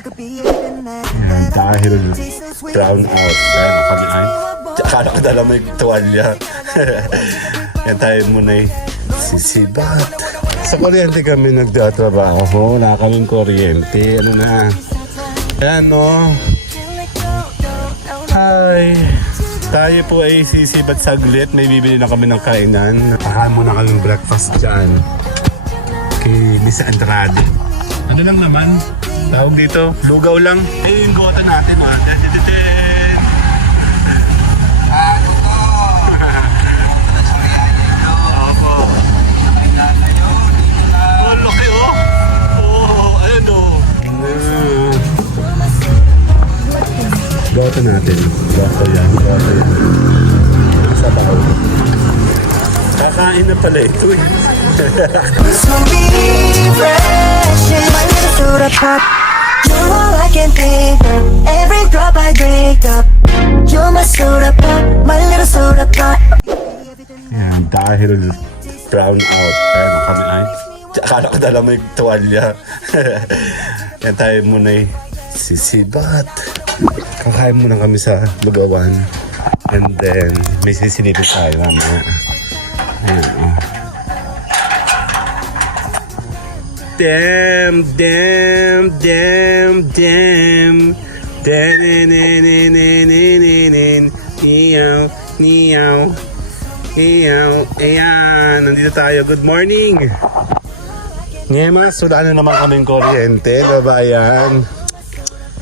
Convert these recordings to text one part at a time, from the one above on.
Yan, dahil brown out. Kaya kami ay, akala ko dala may tuwalya. Yan tayo muna sisibat. Sa kuryente kami nagtatrabaho. Wala kaming kuryente. Ano na? Yan no. Hi. Tayo po ay sisibat saglit. May bibili na kami ng kainan. Pahaan muna kaming breakfast dyan. Kay Miss Andrade. Ano lang naman? Tawag dito, lugaw lang. Eh, yung gota natin ha. Ano ko? Opo. Oh, laki oh. Oh, ayun oh. Gota natin. Gota yan. Gota yan. Nasa baho. Kakain na pala ito eh. You're all I can think of. Every drop I drink up. You're my soda pop, my little soda pop. Yan, dahil brown out. Kaya kami ay, akala ko dala may tuwalya. Yan tayo muna sisibat. Kakain muna kami sa lugawan. And then, may sisilipin tayo mamaya. Ayan. Damn, damn, damn, damn. Niyaw, niyaw, niyaw. Ayan, nandito tayo. Good morning. Ngemas, wala na naman kaming kuryente, babayan.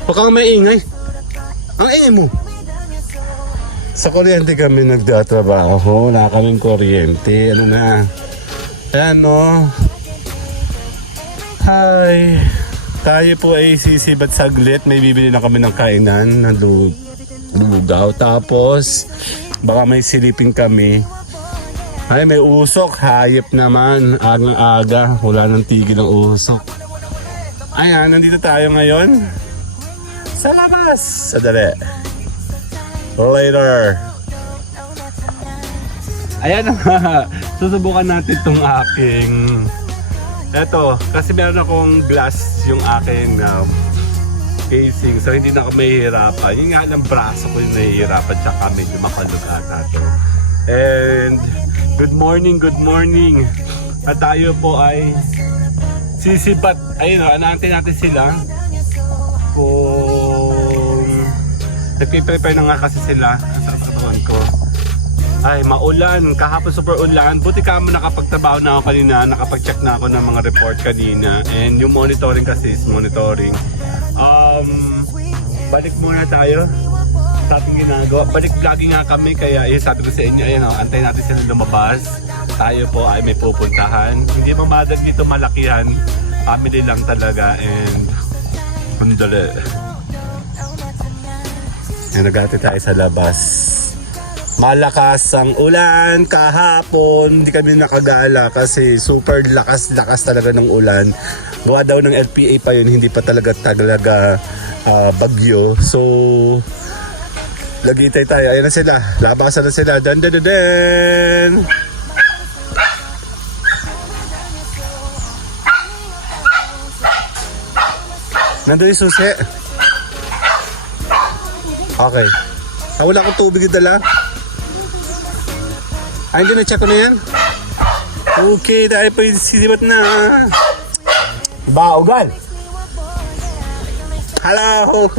Huwag kang maingay. Ang ingay mo. Sa kuryente kami nagtatrabaho. Wala kaming kuryente. Ano na? Ayan, no? Hi! Tayo po ay sisibat saglit. May bibili na kami ng kainan na lugaw. Tapos, baka may silipin kami. Ay, may usok. Hayop naman. Agang-aga. Wala nang tigil ang usok. Ayan, nandito tayo ngayon. Sa labas. Sadali. Later. Ayan na. Susubukan natin itong aking... Eto, kasi meron akong glass yung aking casing, so hindi na ako mahihirapan. Yung nga lang braso ko yung nahihirapan, tsaka medyo makaluga na to. And good morning, good morning. At tayo po ay sisibat. Ayun, anaantay natin sila. Kung nagpiprepare na nga kasi sila sa katawan ko. Ay, maulan. Kahapon super ulan. Buti ka mo nakapagtrabaho na ako kanina. Nakapag-check na ako ng mga report kanina. And yung monitoring kasi is monitoring. Balik muna tayo sa ating ginagawa. Balik vlogging nga kami. Kaya sabi ko sa inyo, ayun, antay natin sila lumabas. Tayo po ay may pupuntahan. Hindi mamadag dito malakihan. Family lang talaga. And hundali. Nagati tayo sa labas. Malakas ang ulan kahapon, hindi kami nakagala kasi super lakas talaga ng ulan. Gawa daw ng LPA pa yun, hindi pa talaga bagyo. So, lagitay tayo. Ayan na sila, labasan na sila. Dan. Nandun yung susi. Okay. Wala akong tubig yung dala. Ay, hindi na-check ko na yan. Okay, dahil po yung sisibat na. Baugan. Hello.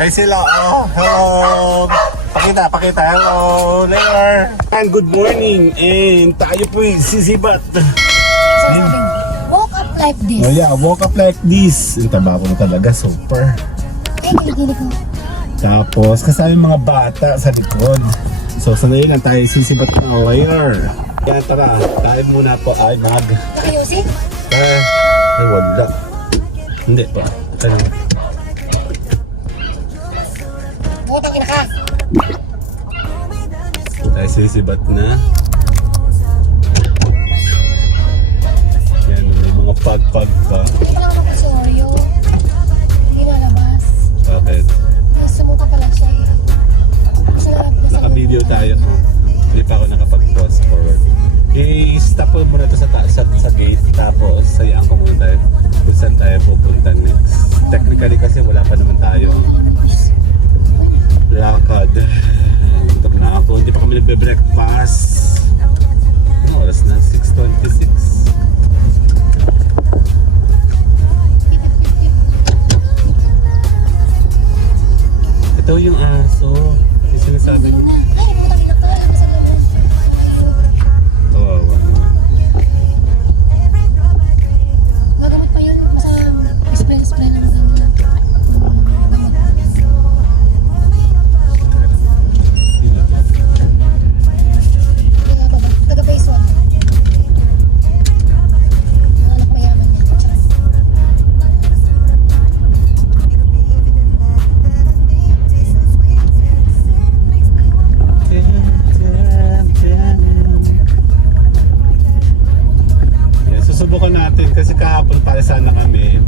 Ay sila. Oh, hello. Pakita. Hello. Later. And good morning. And tayo po yung sisibat. Walk up like this. Oh yeah, walk up like this. Yung taba ko talaga, super. Ay, kilig mo. Tapos, kasama yung mga bata sa likod. So, sanayin lang tayo sisibat na later. Kaya tara, tayo muna po ay Nakayusik? ay wala. Hindi pa. Ano? Butang ina ka. Tayo sisibat na. Yan, may mga pag-pag pa. Hindi ka lang makasoryo. Hindi lalabas. Bakit? Sumuka pala siya eh. Kasi Naka-video tayo. Hindi pa ako nakapag-cross forward. I-stop mo muna ito sa gate. Tapos, sayaan ko muna tayo kung saan tayo pupunta next. madali kasi wala pa naman tayo lakad. Gutom na ako, hindi pa kami nagbe-breakfast. Ano oras na? 6:26. Ito yung aso. Yung sinasabi niyo. Ay, putang ina ka. Sa loob. Kawawa. Gagamit pa yun. Basta spray lang ganun na. Hindi nga ba? Taga-face one. Mga anak mayaman yan. Yeah, susubukan natin kasi kahapon para sana kami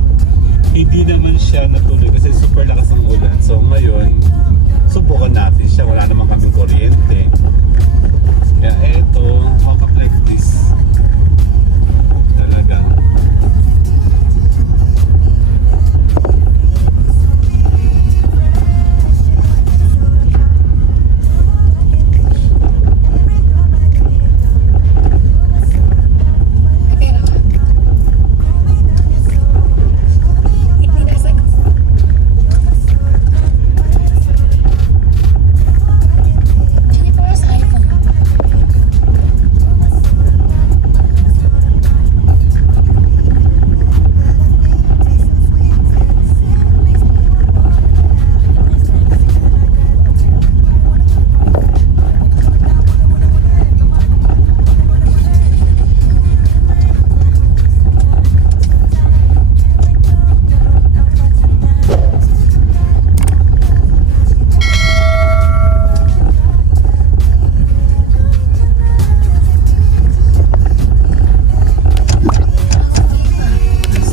hindi naman siya natuloy kasi super lakas ang ulan. So ngayon, subukan natin siya. Wala naman kaming kuryente. Kaya eto, makapractice. Talaga. May pera ka. Hindi nasag. Jennifer's iPhone.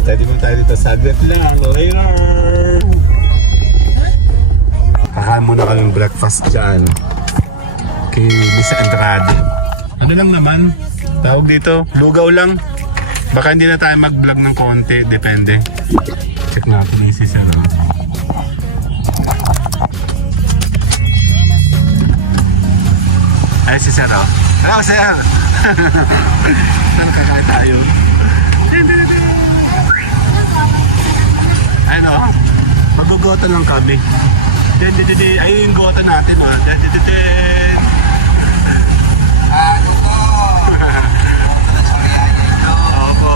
Steady mo tayo dito. Saglit lang. Later! Kakain muna kaming breakfast dyan. Kay Miss Andrade. Ano lang naman? Tawag dito? Lugaw lang. Baka hindi na tayo mag-vlog ng konti. Depende. Check natin yung sis ano. Ay, si Sir, oh. Hello, Sir! Saan kakain tayo? Ano? Magugota lang kami. Ayun yung gota natin, oh. Ano ko? Opo.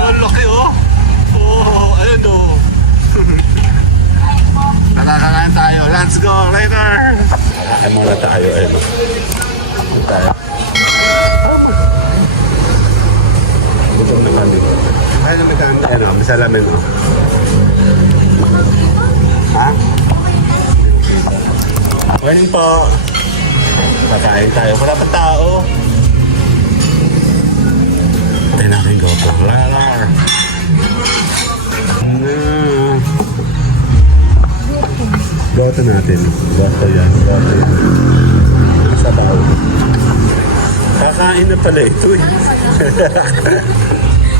Oh, laki, oh. Oh, ayun, oh. Nakakakaan tayo. Let's go later! Ay muna tayo, ayun, oh. Ayun tayo. Gutom na kami. Ay, may kanta. Ano, may salamin mo. Ha? Morning po. Kakain tayo. Wala pa tao. Tayo natin go po. Lalar. Goto natin. Goto yan. Goto yan. Sabaw. Kakain na pala ito eh.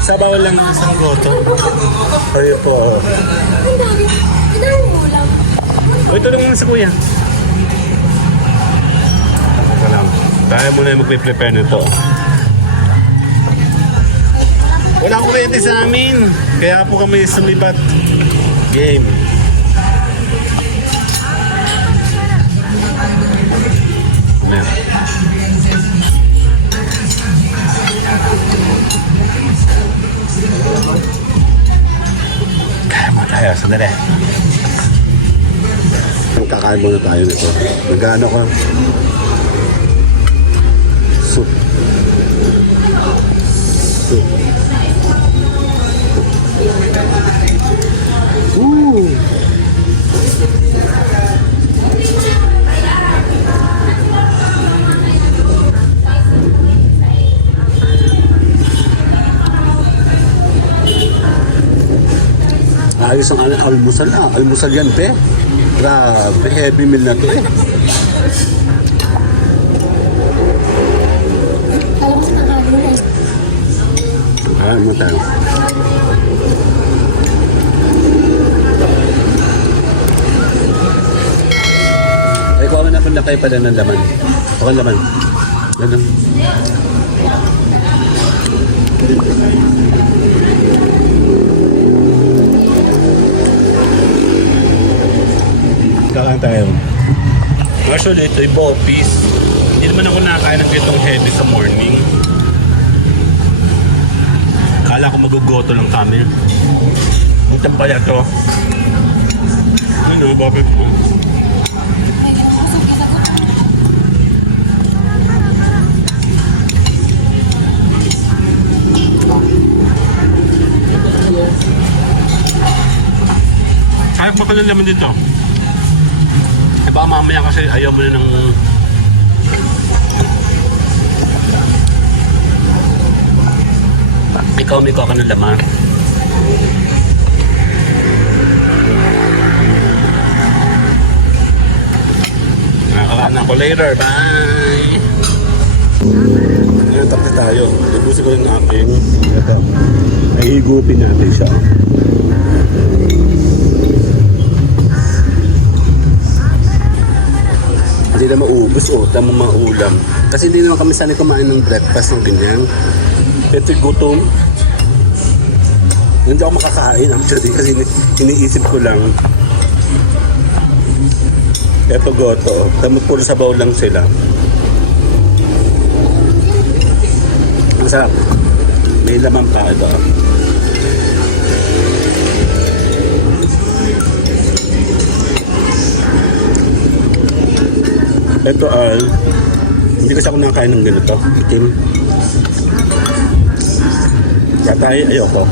Sabaw lang isang goto. Ayun po. Ang dami. Ang dami mo lang. O, ito lang muna sa kuya. Ito lang. Tayo muna yung magpe-prepare nito. Wala akong kuryente sa amin. Kaya po kami sumibat. Game. Ayan. Kaya mo tayo. Sandali. Kakain muna tayo nito. Nag-ano ko? Soup. Soup. Ooh. Ayos ang almusal na. Almusal yan, pe. Grabe, heavy meal na to eh. Kala ko sa tanghali mo eh. Ano mo tayo? tayo pala ng laman. Okay, laman. Ganun. Kakain tayo. Actually, ito yung bopis. Hindi naman ako nakakain ng ganitong heavy sa morning. Kala ko magugoto lang kami. Ang tampaya to. Ano, bopis mo? Kaya pa ka ng laman dito. Eh baka mamaya kasi ayaw mo na ng... Ikaw may kuha ka ng laman. Nakakalaan ako later. Bye! Ngayon tapos tayo. Ibusin ko ng aking. Ito. Ay higupin natin siya. Hindi na maubos o tamang mga ulam. Kasi hindi naman kami sanay kumain ng breakfast ng ganyan. Ito gutom. Hindi ako makakain actually kasi iniisip ko lang. Ito goto. Tamot puro sabaw lang sila. Ang sarap. May laman pa ito. Ito ay hindi kasi ako nakakain ng ganito. Itim. Kaya tayo ayoko.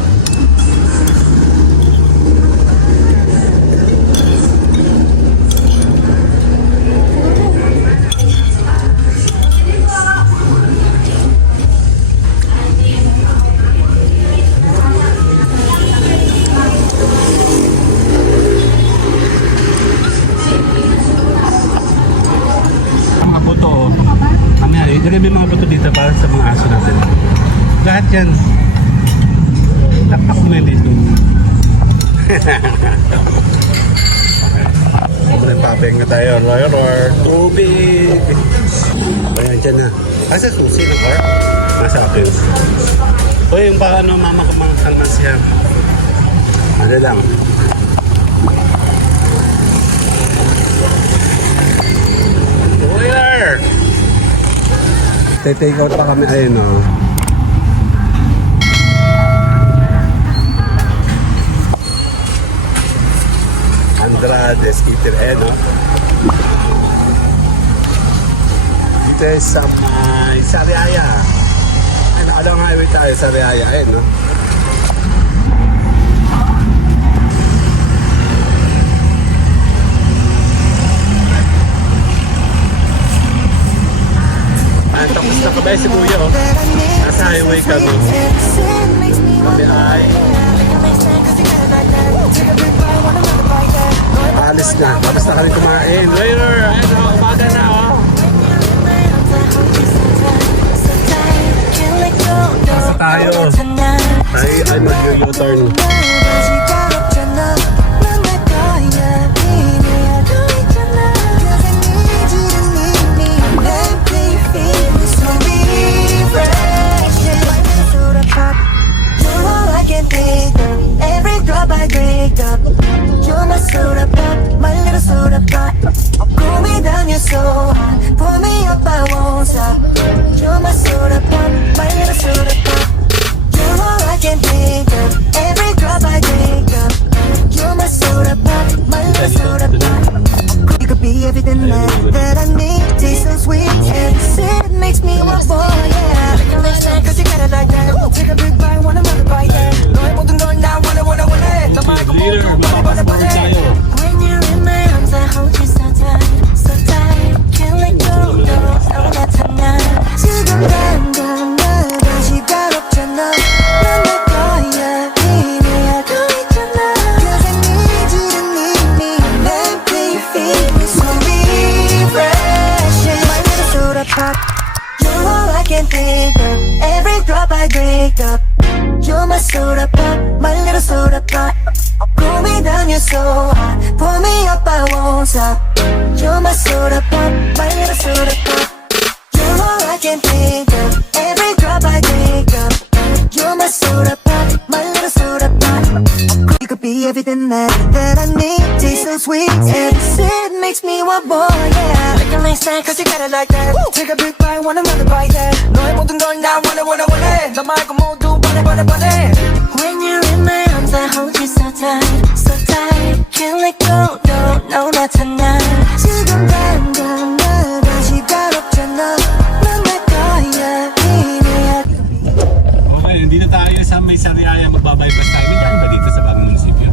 Ilagay mo yung mga buto dito para sa mga aso natin. Lahat yan. Takpak mo na yun dito. Papeng na tayo. Roar. Tubig. Ayan dyan na. Asa susi na car? Nasa akin. O yung baka ano, mama ko mga kalmas yan. Ano lang. Roar! Take out pa kami, ayun o. Andrade, Skitter, no? Dito sa Sariaya. Ay, nakalang highway tayo, Sariaya, ayun, no? Tapos nakabay si Kuya, oh. Nasa highway kami. Kami ay alis na. Tapos na kami kumain. Later! Ayun, oh, umaga na, oh. Nasa tayo. Ay mag-U-turn. You're my soda pop, my little soda pop. Cool me down, you're so hot. Pull me up, I won't stop. You're my soda pop, my little soda pop. You're all I can think of. Every drop I drink up. You're my soda pop, my little soda pop. You could be everything that I need. Taste so sweet and it makes me want more, yeah. Make it make sense, cause you got it like that. Take a big bite, want another bite, yeah. 너의 모든 걸 나 wanna 너 말고 모두 When you're in my arms I hold you so tight Can't let go, no, 나타나 지금 당장 날 다시 가롭잖아 난 내 거야 이래야 더 있잖아 Cause I need you to need me Let me feel me so refreshing My little soda pop You're all I can think of Every drop I drink up You're my soda pop, my little soda pop. Cool me down, you're so hot. Pull me up, I won't stop. You're my soda pop, You could be everything that I need. Taste so sweet, every sip makes me want more, yeah. Like a nice snack, cause you got it like that. Take a big bite, want another bite, yeah. 너의 모든 걸 나 원해. 너 말고 모두 버려. When you're in my arms, I hold you so tight, so tight. Can't let go, no, not tonight. 지금 당장 나 시간 없잖아. 넌 내 거야, 이래야. Okay, nandito tayo sa may Sariaya, magbabaybas tayo. May daan ba dito sa bagong munisipyo?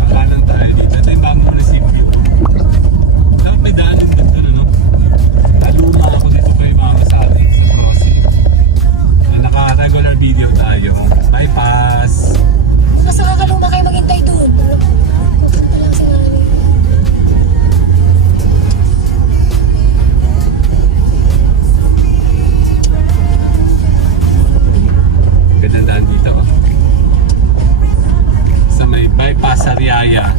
Pakalan tayo dito. Ito yung bagong munisipyo. Dapat may daan din dito, ano? Naluma ako dito kayo mga sa atin sa crossing. Naka-regular video tayo. Bypass. Mas nakakaluma kayo maghintay doon. Punta lang si Mami. Gandang daan dito. Oh. Sa may bypass Sariaya.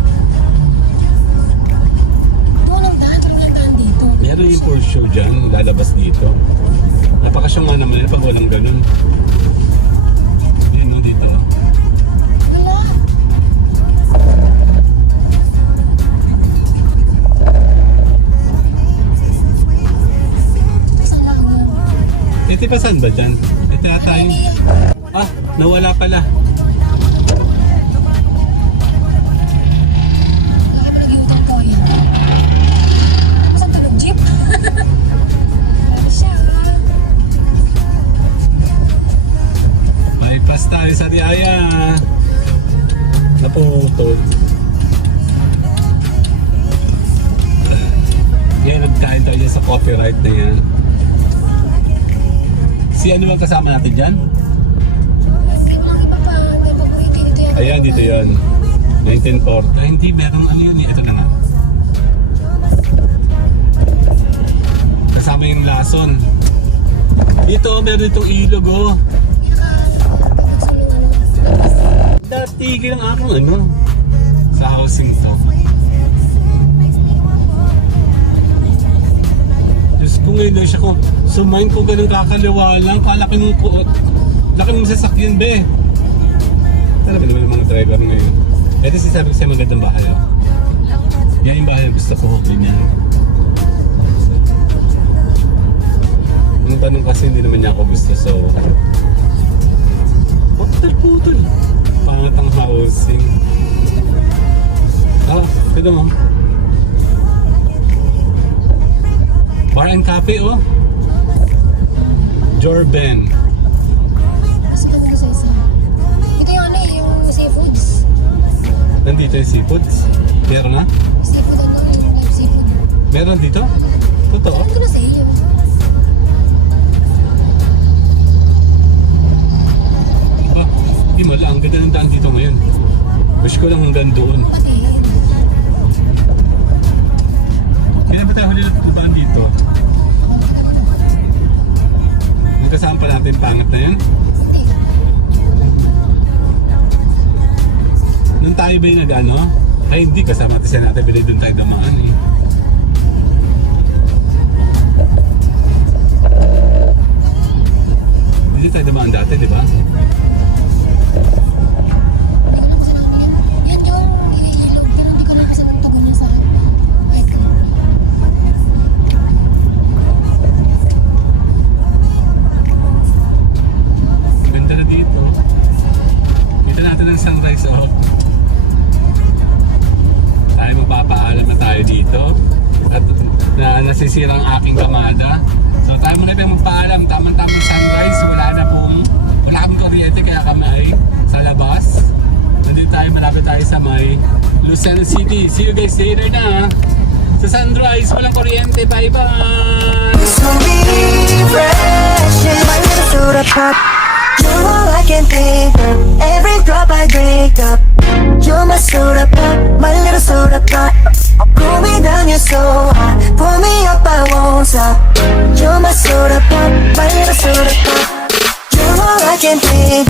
Doon ang daan, pero lang daan dito. Meron yung tour show dyan, lalabas dito. Napakasyong nga naman yun pag walang ganun. Yun, no, dito. No? Wala. Saan lang yan? Ito pa saan ba dyan? Ito yata yung... Ah, nawala pala. Nag-iutan ko yan. Saan to ng jeep? Grabe siya. Bypass tayo sa Sariaya. Naputol. Yan, nagkain tayo sa copyright na yan. Si ano bang kasama natin dyan? Walang iba pa. May paborito dito yan. Ayan, dito yan. 1940. Ay, hindi, merong ano yun. Ito na nga. Kasama yung lason. Dito, meron itong ilog, oh. Datigil ang akong ano. Sa housing to. Diyos ko ngayon na siya ko. Sumayin ko ganun kakaliwa lang. Kalaki mong kuot. Laki mong sasakyan, be. Talaga naman yung mga driver ngayon. Ito sinasabi ko sa'yo magandang bahay. Oh. Yan yung bahay na gusto ko. Ganyan. Yung tanong kasi hindi naman niya ako gusto. So, putol. Pangat ang housing. Ah, ito mo. Bar and cafe, oh. Jorben. Mas maganda sa isa. Ito yung ano eh, yung seafoods. Nandito yung seafoods. Meron na? Seafood ano, yung live seafood. Meron dito? Totoo? Alam ko na sa iyo. Ah, di mo lang. Ang ganda ng daan dito ngayon. Wish ko lang hanggang doon. Pati. Kailan ba tayo huli na tutubaan dito? Yung kasama pa natin pangat na yun? Nung tayo ba yung nag-ano? Ay hindi, kasama natin siya natin. Bilay doon tayo dumaan eh. Hindi tayo dumaan dati, di ba? Yan yung ililog. Pero hindi ko na kasi nagtugon niya sa akin. Ganda na dito. Kita natin ang sunrise off. Tayo magpapaalam na tayo dito. At nasisira ang aking kamada. So tayo muna pa magpaalam. Tamang-tamang sunrise. Wala kaming kuryente kaya kami sa labas. Nandito tayo, malapit tayo sa may Lucena City. See you guys later na. Sa sunrise, walang kuryente. Bye-bye! So refreshing, my little soda pop. You're all I can think of. Every drop I drink up. You're my soda pop, my little soda pop. Cool me down, you're so hot. Pull me up, I won't stop. You're my soda pop, my little soda pop. You're all I can think.